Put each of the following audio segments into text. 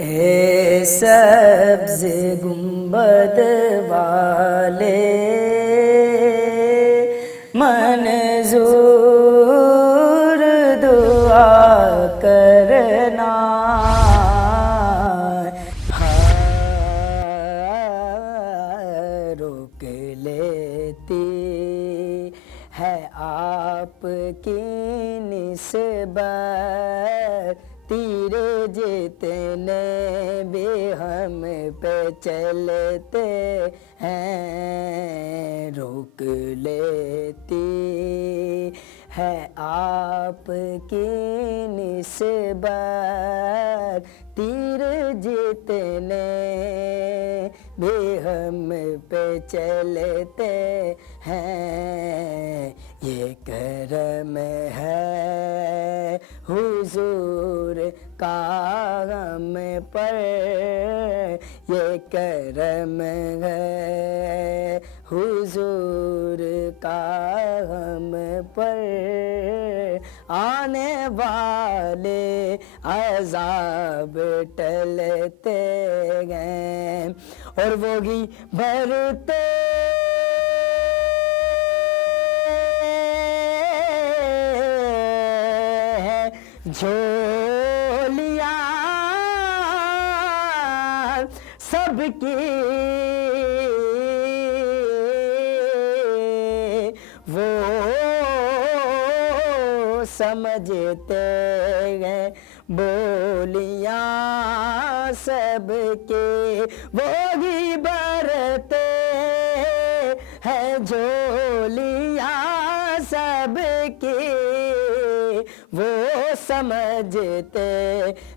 اے سبز گنبد والے منظور دعا کرنا، روک لیتی ہے آپ کی نسبت، تیرے جتنے بھی ہم پہ چلتے ہیں، روک لیتی ہے آپ کی نسبت، تیر جتنے بھی ہم پہ چلتے ہیں، یہ کرم ہے حضور کا ہم پر، یہ کرم ہے حضور کا ہم پر، آنے والے عذاب ٹلتے ہیں اور وہی بھرتے ہیں جھولیاں سب کی، وہ سمجھتے ہیں بولیاں سب کے، وہی بھرتے ہیں جھولیاں سب کی، وہ سمجھتے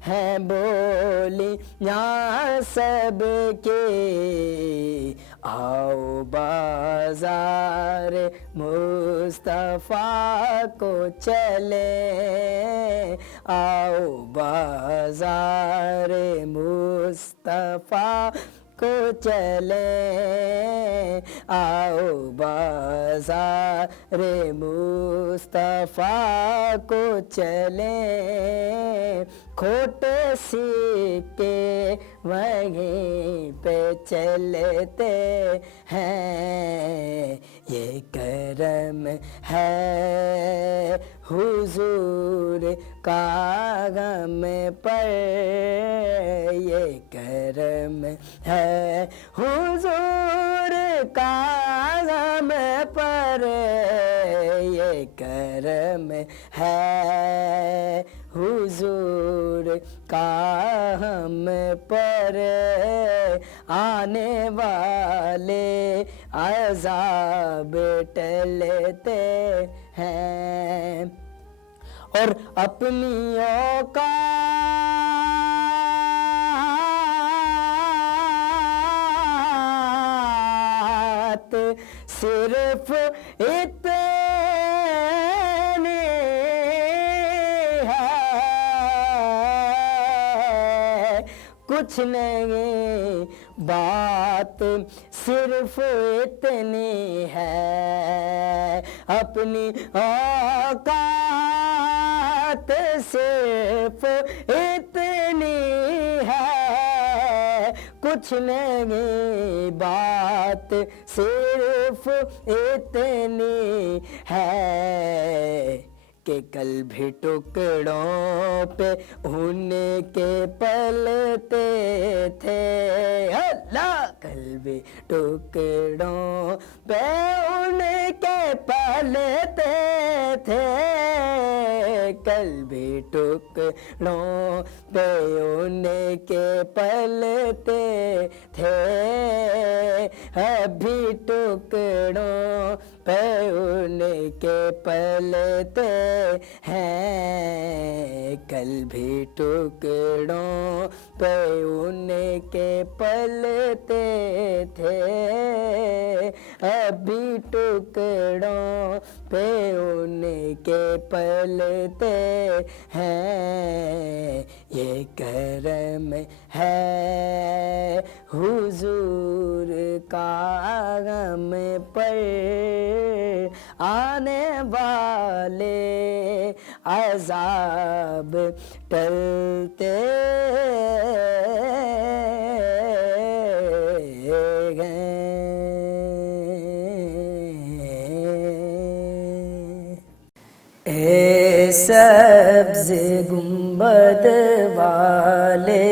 ہیں بولیاں سب کی، آؤ بازار مصطفیٰ کو چلیں، آؤ بازار مصطفیٰ کو چلیں، آؤ بازار مصطفیٰ کو چلیں، کھوٹے سکے وہیں پہ چلتے ہیں، یہ کرم ہے حضور کا ہم پر، یہ کرم ہے حضور کا ہم پر، یہ کرم ہے حضور کا ہم پر، آنے والے عذاب ٹلتے ہیں اور اپنی اوقات صرف اتنی ہے، کچھ نہیں بات صرف اتنی ہے، اپنی اوقات صرف اتنی ہے، کچھ نہیں بات صرف اتنی ہے، کہ کل بھی ٹکڑوں پہ ان کے پلتے تھے، اللہ کل بھی ٹکڑوں پہ ان کے پلتے تھے، کل بھی ٹکڑوں پہ ان کے پلتے تھے، ابھی ٹکڑوں پہ ان کے پلتے ہیں، کل بھی ٹکڑوں پہ ان کے پلتے تھے، ابھی ٹکڑوں پہ ان کے پلتے ہیں، یہ کرم ہے حضور کا ہم پر، آنے والے عذاب ٹلتے سبز گنبد والے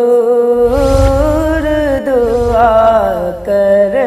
منظور دعا کر